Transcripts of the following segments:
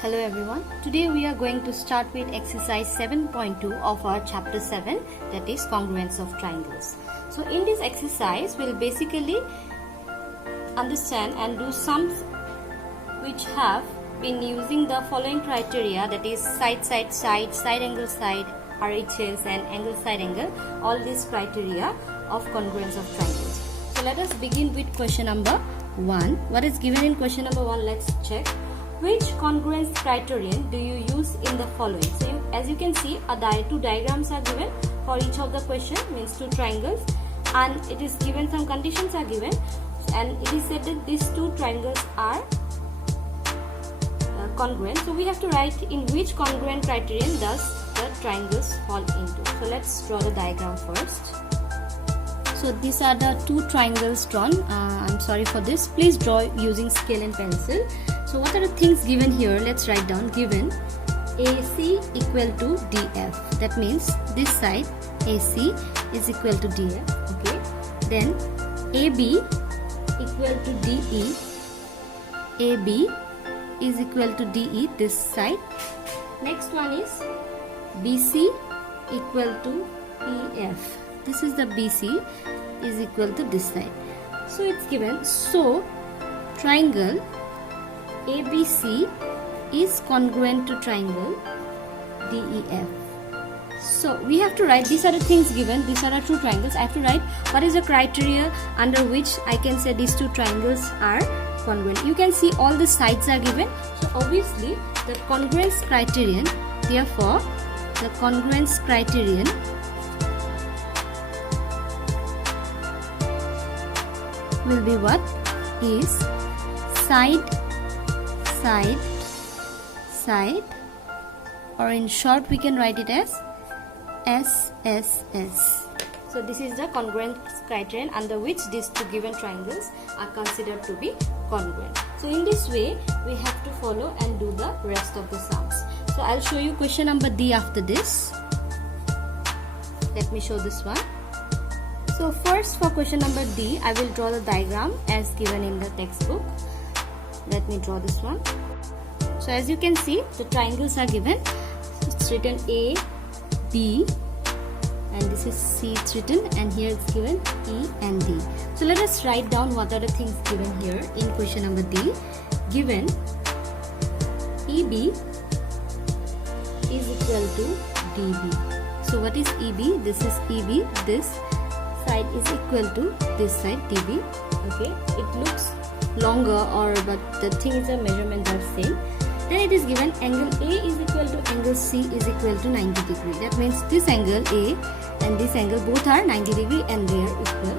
Hello everyone. Today we are going to start with exercise 7.2 of our chapter 7, that is congruence of triangles. So in this exercise we'll basically understand and do sums which have been using the following criteria, that is side, side angle, RHS and angle side angle, all these criteria of congruence of triangles. So let us begin with question number 1. What is given in question number 1? Let's check. Which congruence criterion do you use in the following? So as you can see, two diagrams are given for each of the question, means two triangles, and it is given some conditions are given, and it is said that these two triangles are congruent. So we have to write in which congruent criterion does the triangles fall into. So let's draw the diagram first. So these are the two triangles drawn. I'm sorry for this. Please draw using scale and pencil. So what are the things given here? Let's write down. Given AC equal to DF. That means this side AC is equal to DF. Okay. Then AB equal to DE. AB is equal to DE, this side. Next one is BC equal to EF. This is the BC is equal to this side. So it's given. So triangle ABC is congruent to triangle DEF. So we have to write, these are the things given, these are the two triangles. I have to write what is the criteria under which I can say these two triangles are congruent. You can see all the sides are given. So obviously the congruence criterion, therefore the congruence criterion will be what? Is side, or in short we can write it as SSS. So this is the congruence criterion under which these two given triangles are considered to be congruent. So in this way we have to follow and do the rest of the sums. So I'll show you question number D after this. Let me show this one. So first for question number D, I will draw the diagram as given in the textbook. Let me draw this one. So as you can see, the triangles are given. It's written A, B, and this is C it's written, and here it's given E and D. So let us write down what are the things given here in question number D. Given EB is equal to DB. So what is EB? This is EB. This side is equal to this side DB. Okay, it looks longer, but the thing is the measurements are same. Then it is given angle A is equal to angle C is equal to 90 degree. That means this angle A and this angle both are 90 degree and they are equal.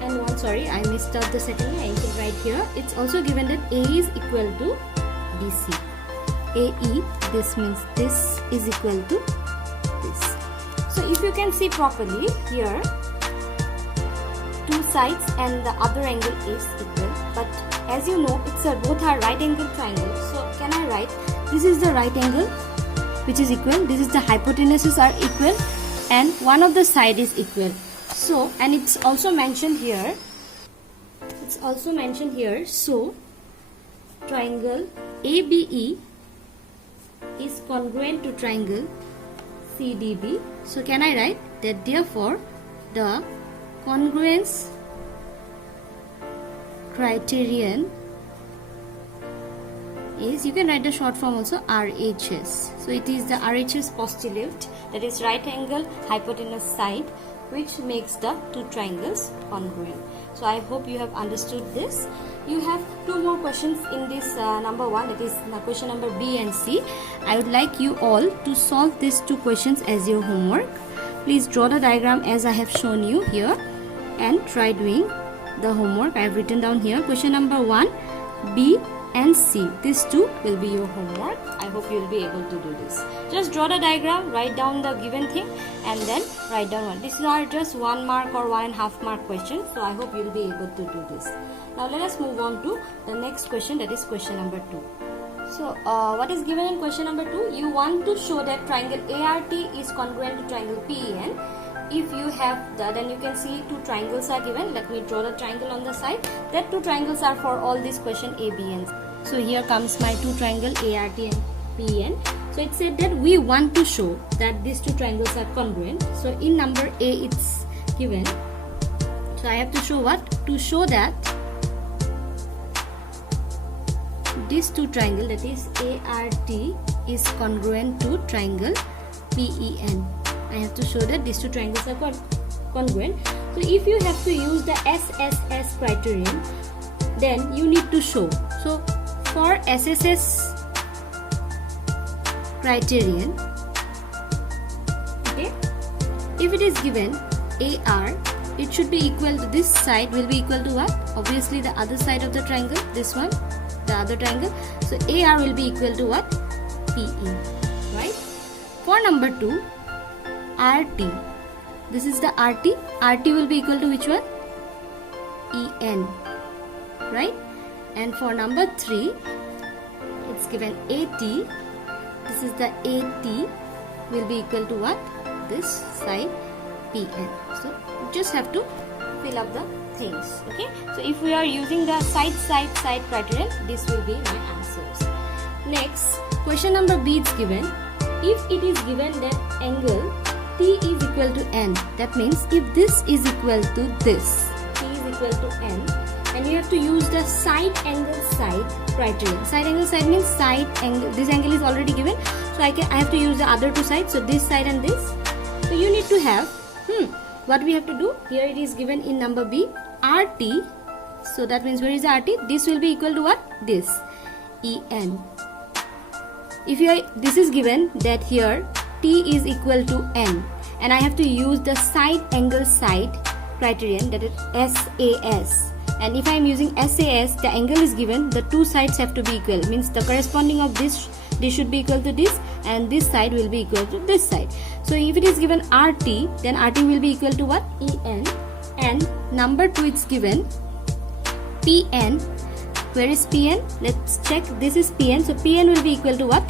And one, sorry, I missed out the second line. I can write here. It's also given that A is equal to BC. AE, this means this is equal to this. So if you can see properly here, two sides and the other angle is equal, but as you know it's both are right angle triangles. So can I write this is the right angle which is equal, this is the hypotenuses are equal, and one of the side is equal. So, and it's also mentioned here, so triangle ABE is congruent to triangle CDB. So can I write that therefore the congruence criterion is, you can write the short form also, RHS. So it is the RHS postulate, that is right angle hypotenuse side, which makes the two triangles congruent. So I hope you have understood this. You have two more questions in this number 1, that is question number B and C. I would like you all to solve these two questions as your homework. Please draw the diagram as I have shown you here and try doing the homework. I have written down here question number 1, B and C. These two will be your homework. I hope you will be able to do this. Just draw the diagram, write down the given thing, and then write down one. These are just 1 mark or 1.5 mark questions. So I hope you will be able to do this. Now let us move on to the next question, that is question number 2. So what is given in question number 2? You want to show that triangle ART is congruent to triangle PEN. If you have that, then you can see two triangles are given. Let me draw the triangle on the side. That two triangles are for all these question A, B and C. So here comes my two triangle ART and PN. So it said that we want to show that these two triangles are congruent. So in number A it's given. So I have to show what? To show that these two triangle, that is ART, is congruent to triangle PEN. I have to show that these two triangles are congruent. So if you have to use the SSS criterion, then you need to show. So for SSS criterion, okay, if it is given AR, it should be equal to, this side will be equal to what? Obviously the other side of the triangle, this one, the other triangle. So AR will be equal to what? PE, right? For number 2, RT, this is the RT. RT will be equal to which one? EN, right? And for number 3, it's given AT. This is the AT will be equal to what? This side, PN. So you just have to fill up the things. Okay. So if we are using the side criterion, this will be my answers. Next, question number B is given. If it is given that angle T is equal to N, that means if this is equal to this, T is equal to N, and you have to use the side angle side criterion. Side angle side means side angle. This angle is already given, so I have to use the other two sides. So this side and this. So you need to have what we have to do here. It is given in number B, RT. So that means where is the RT? This will be equal to what? This, EN. If this is given that here T is equal to N, and I have to use the side angle side criterion, that is SAS. And if I am using SAS, the angle is given, the two sides have to be equal, means the corresponding of this should be equal to this, and this side will be equal to this side. So if it is given RT, then RT will be equal to what? EN. And number 2 it's given PN. Where is PN? Let's check. This is PN. So PN will be equal to what?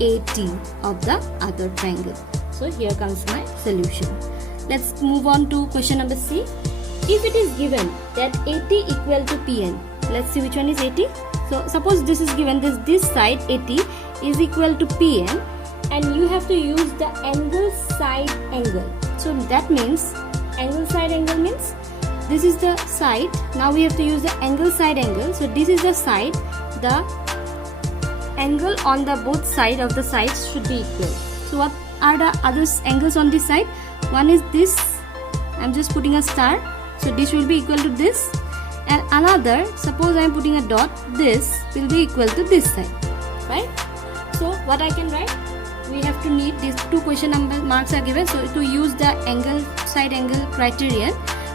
AT of the other triangle. So here comes my solution. Let's move on to question number C. If it is given that AT equal to PN, let's see which one is AT. So suppose this is given, this side AT is equal to PN, and you have to use the angle side angle. So that means angle side angle means this is the side. Now we have to use the angle side angle. So this is the side. The angle on the both side of the sides should be equal. So what are the other angles on this side? One is this. I'm just putting a star. So this will be equal to this. And another, suppose I am putting a dot, this will be equal to this side, right? So what I can write? We have to need these two question number marks are given. So to use the angle side angle criterion,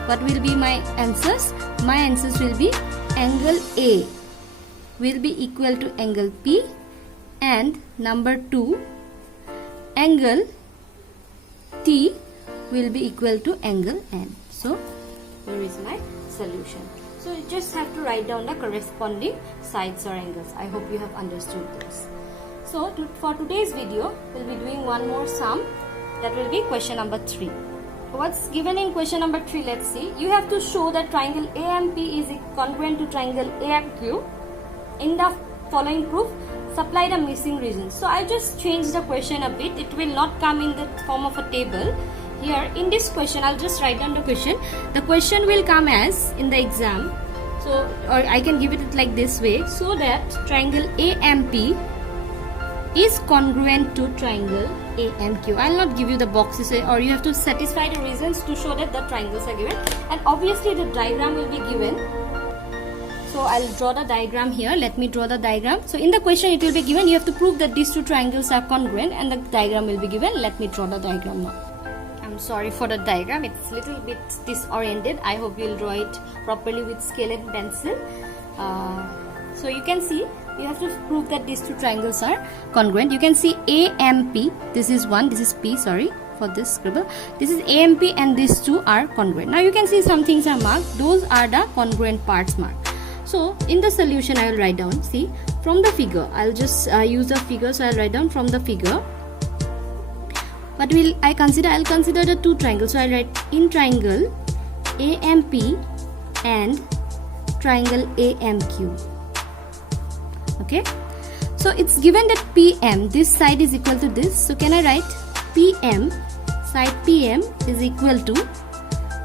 what will be my answers? My answers will be angle A will be equal to angle P, and number 2, angle T will be equal to angle N. So here is my solution. So you just have to write down the corresponding sides or angles. I hope you have understood this. So for today's video, we'll be doing one more sum. That will be question number 3. What's given in question number 3? Let's see. You have to show that triangle AMP is congruent to triangle AMQ. In the following proof, supply the missing regions. So I just changed the question a bit. It will not come in the form of a table. Here in this question, I'll just write down the question. The question will come as in the exam. So, or I can give it like this way. So that triangle AMP is congruent to triangle AMQ. I'll not give you the boxes, or you have to satisfy the reasons to show that the triangles are given. And obviously the diagram will be given. So I'll draw the diagram here. Let me draw the diagram. So in the question it will be given, you have to prove that these two triangles are congruent, and the diagram will be given. Let me draw the diagram now. I'm sorry for the diagram, it's little bit disoriented. I hope you'll draw it properly with scale and pencil. So you can see, you have to prove that these two triangles are congruent. You can see AMP, this is 1, this is P, sorry for this scribble. This is AMP and these two are congruent. Now you can see some things are marked. Those are the congruent parts marked. So in the solution I will write down, see, from the figure, I'll just use the figure. So I'll write down from the figure. What will I consider? I'll consider the two triangles. So I'll write in triangle AMP and triangle AMQ. Okay, so it's given that PM, this side is equal to this, so can I write PM, side PM is equal to,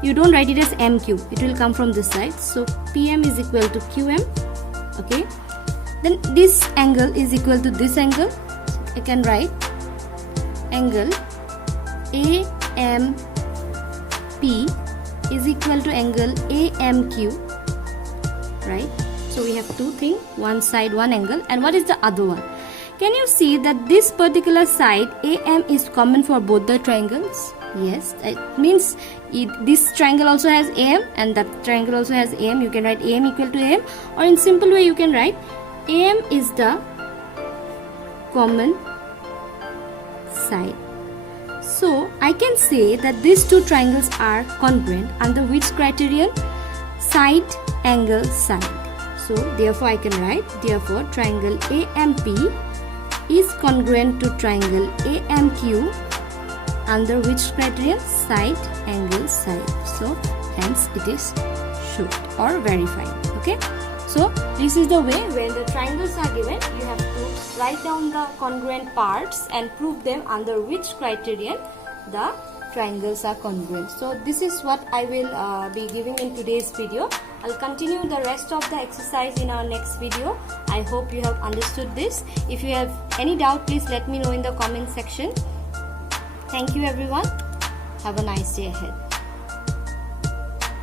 you don't write it as MQ, it will come from this side, so PM is equal to QM. Okay, then this angle is equal to this angle, I can write angle AMP is equal to angle AMQ, right? So we have two things, one side, one angle, and what is the other one? Can you see that this particular side AM is common for both the triangles? Yes, it means this triangle also has AM and that triangle also has AM. You can write AM equal to AM, or in simple way you can write AM is the common side. So I can say that these two triangles are congruent under which criterion? Side, angle, side. So therefore I can write, therefore triangle AMP is congruent to triangle AMQ under which criterion? Side, angle, side. So hence it is shown or verified. Okay, so this is the way when the triangles are given, you have to write down the congruent parts and prove them under which criterion the triangles are congruent. So this is what I will be giving in today's video. I'll continue the rest of the exercise in our next video. I hope you have understood this. If you have any doubt, please let me know in the comment section. Thank you everyone. Have a nice day ahead.